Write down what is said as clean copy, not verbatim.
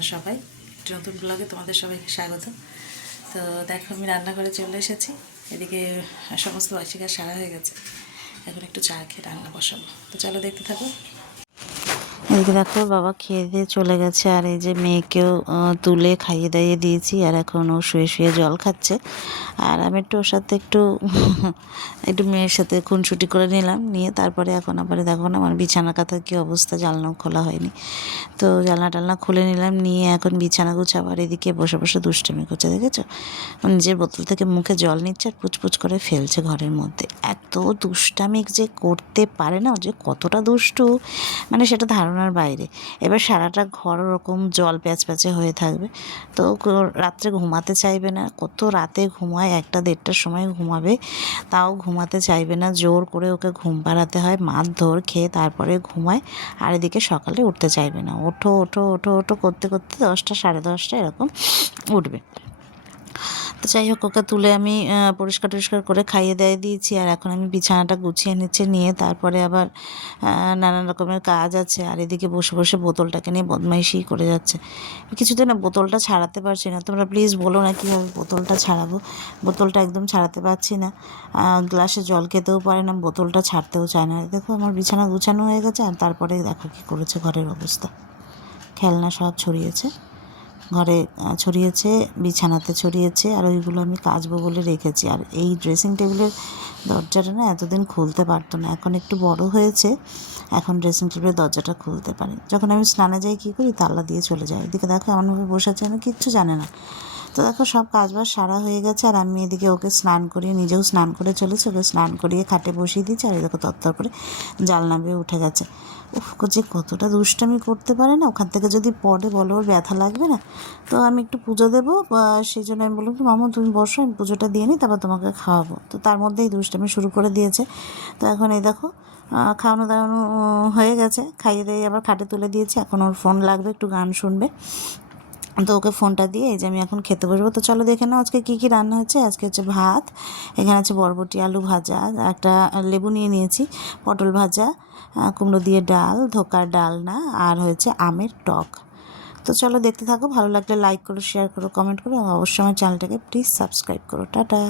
তোমরা সবাই একটি নতুন ব্লগে তোমাদের সবাইকে স্বাগত। তো দেখো আমি রান্নাঘরে চলে এসেছি। এদিকে সমস্ত বাসি কাজ সারা হয়ে গেছে। এখন একটু চা খেয়ে রান্না বসাবো। তো চলো দেখতে থাকো। এদিকে দেখো বাবা খেয়ে দিয়ে চলে গেছে, আর এই যে মেয়েকেও তুলে খাইয়ে দাইয়ে দিয়েছি, আর এখন ও শুয়ে শুয়ে জল খাচ্ছে। আর আমি একটু ওর সাথে একটু মেয়ের সাথে খুনসুটি করে নিলাম, নিয়ে তারপরে এখন আবার দেখো না আমার বিছানা কাঁথার কী অবস্থা, জানলাও খোলা হয়নি। তো জানলা টালনা খুলে নিলাম, নিয়ে এখন বিছানা গুছাবার এদিকে বসে বসে দুষ্টুমি করছে। দেখেছো, নিজের বোতল থেকে মুখে জল নিচ্ছে আর পুচপুচ করে ফেলছে ঘরের মধ্যে। এত দুষ্টামি যে করতে পারে না, যে কতটা দুষ্টু মানে সেটা ধারণার বাইরে। এবার সারাটা ঘর ওরকম জল প্যাচপ্যাচে হয়ে থাকবে। তো রাত্রে ঘুমাতে চাইবে না, কত রাতে ঘুমায়, 1টা-1:30টার সময় ঘুমাবে, তাও ঘুমাতে চাইবে না। জোর করে ওকে ঘুম পাড়াতে হয়, মারধর খেয়ে তারপরে ঘুমায়। আর এদিকে সকালে উঠতে চাইবে না, ওঠো ওঠো ওঠো ওঠো করতে করতে 10টা 10:30 এরকম উঠবে। তো যাই হোক, ওকে তুলে আমি পরিষ্কার টরিষ্কার করে খাইয়ে দিয়ে দিয়েছি। আর এখন আমি বিছানাটা গুছিয়ে নিচ্ছে, নিয়ে তারপরে আবার নানান রকমের কাজ আছে। আর এদিকে বসে বসে বোতলটাকে নিয়ে বদমাইশি করে যাচ্ছে। কিছুতে না বোতলটা ছাড়াতে পারছি না। তোমরা প্লিজ বলো না কীভাবে বোতলটা ছাড়াবো। বোতলটা একদম ছাড়াতে পারছি না। গ্লাসে জল খেতেও পারে না, বোতলটা ছাড়তেও চায় না। দেখো আমার বিছানা গুছানো হয়ে গেছে, আর তারপরে দেখো কী করেছে, ঘরের অবস্থা। খেলনা সব ছড়িয়েছে ঘরে, ছড়িয়েছে বিছানাতে ছড়িয়েছে, আর ওইগুলো আমি কাচবো বলে রেখেছি। আর এই ড্রেসিং টেবিলের দরজাটা না এতদিন খুলতে পারতো না, এখন একটু বড় হয়েছে, এখন ড্রেসিং টেবিলের দরজাটা খুলতে পারে। যখন আমি স্নানে যাই কী করি, তালা দিয়ে চলে যাই। এদিকে দেখো এমনভাবে বসে আছে, আমি কিচ্ছু জানে না। তো দেখো সব কাজবাজ সারা হয়ে গেছে, আর আমি এদিকে ওকে স্নান করিয়ে, নিজেও স্নান করে চলেছি, ওকে স্নান করিয়ে খাটে বসিয়ে দিচ্ছি। আর দেখো তত্তর করে জানলা বেয়ে উঠে গেছে। উফ, যে কতটা দুষ্টামি করতে পারে না, ওখান থেকে যদি পড়ে বলো ওর ব্যথা লাগবে না। তো আমি একটু পুজো দেবো, সেই জন্য আমি বললাম কি মামা তুমি বসো, আমি পুজোটা দিয়ে নিই, তারপর তোমাকে খাওয়াবো। তো তার মধ্যেই দুষ্টামি শুরু করে দিয়েছে। তো এখন এই দেখো খাওয়ানো দাওয়ানো হয়ে গেছে, খাইয়ে দিয়ে আবার খাটে তুলে দিয়েছি। এখন ওর ফোন লাগবে, একটু গান শুনবে। তো ওকে ফোনটা দিয়ে এই যে আমি এখন খেতে বসবো। তো চলো দেখে নাও আজকে কী কী রান্না হচ্ছে। আজকে হচ্ছে ভাত, এখানে আছে বরবটি আলু ভাজা, একটা লেবু নিয়ে নিয়েছি, পটল ভাজা, কুমড়ো দিয়ে ডাল, ধোকার ডালনা, আর হয়েছে আমের টক। তো চলো দেখতে থাকো, ভালো লাগলে লাইক করো, শেয়ার করো, কমেন্ট করো, অবশ্যই আমার চ্যানেলটাকে প্লিজ সাবস্ক্রাইব করো। টাটা।